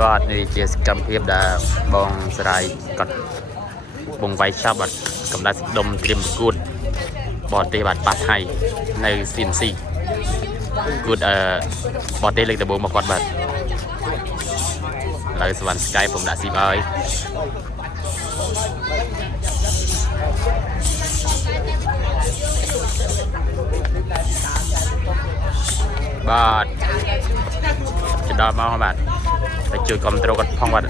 បាទនេះជាសកម្មភាពដែលបងស្រាយគាត់បងវាយឆាប់បាត់កម្ដៅដុំត្រៀមប្រកួតបរទេសបាទប៉ាថៃនៅ CNC ប្រកួតបរទេសលើកដំបូងមកគាត់បាទឡើយសវណ្ណ Sky ผมដាក់ស៊ីបហើយបាទជិះដល់មកបាទទៅជួយគ្រប់គ្រងគាត់ផងបាទ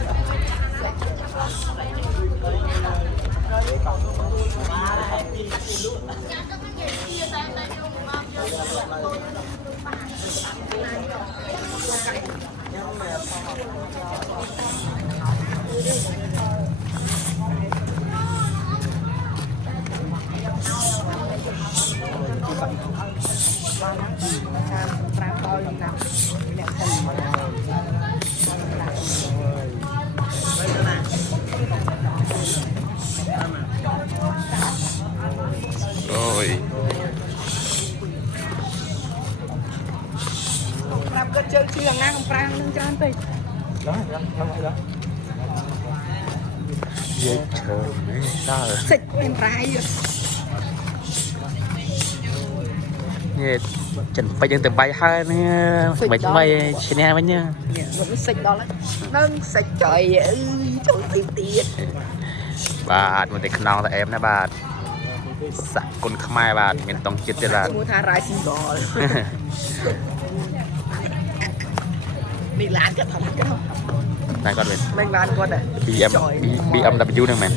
អូយប្រាប់គាត់ជើងជឿអាណាកំប្រាំងនឹងច្រើនពេកដល់យេឈើនេះដល់សិចមិនប្រាយនេះចិនពេញយើងទៅបាយហើយនេះមិនថ្មីឈ្នះវិញនេះសិចដល់ហ្នឹងសិចចុយអើយចូលទៀតបាទមកតែខ្នងតែអែមណាបាទសាក់គុណខ្មែរបាទមានតង់ចិត្តទៀតបាទឈ្មោះថារ៉ាយស៊ីងហ្គលនេះឡានគាត់ថាគាត់តែគាត់មិនបានគាត់BMW ហ្នឹងមែន